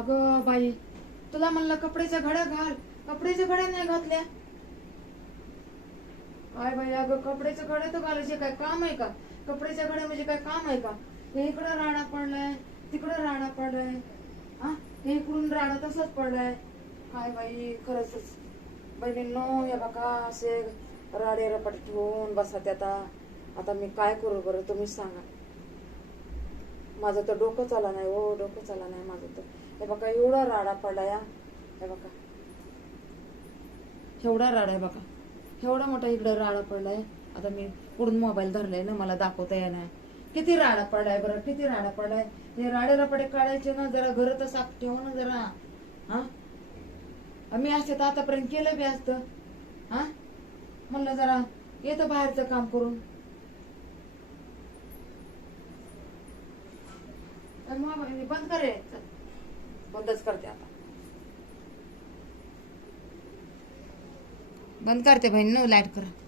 अगं बाई, तुला म्हणलं कपड्याच्या घड्या घाल, कपड्याच्या घड्या नाही घातल्या. काय बाई, अगं कपड्याच्या घड्या तर घालायचे काय काम आहे का? कपड्याच्या घड्या म्हणजे काय काम आहे का? हे इकडं राडा पडलाय, तिकडं राडा पडलाय, हा हे इकडून राडा तसाच पडलाय. काय बाई, खरंच बहिणींनो, या बघा असे राडे रपाटे ठेवून बसा आता. आता मी काय करू बरं, तुम्हीच सांगा. माझं तर डोकं चाला नाही हो, डोकं चाला नाही माझं तर. हे बघा एवढा राडा पडलाय. हे बघा एवढा राडा आहे बघा, एवढा मोठा इकडे राडा पडलाय. आता मी पुढून मोबाईल धरलाय ना, मला दाखवता येणार किती राडा पडलाय बरं, किती राडा पडलाय. हे राडे रपाटे काढायचे ना, जरा घर तर साफ ठेव ना जरा. हा मी असते तर आतापर्यंत केलं बी असतं. हा म्हणलं जरा येतं बाहेरचं काम करून. बंद करे, बंदच करते आता, बंद करते बहीण, लाईट करा.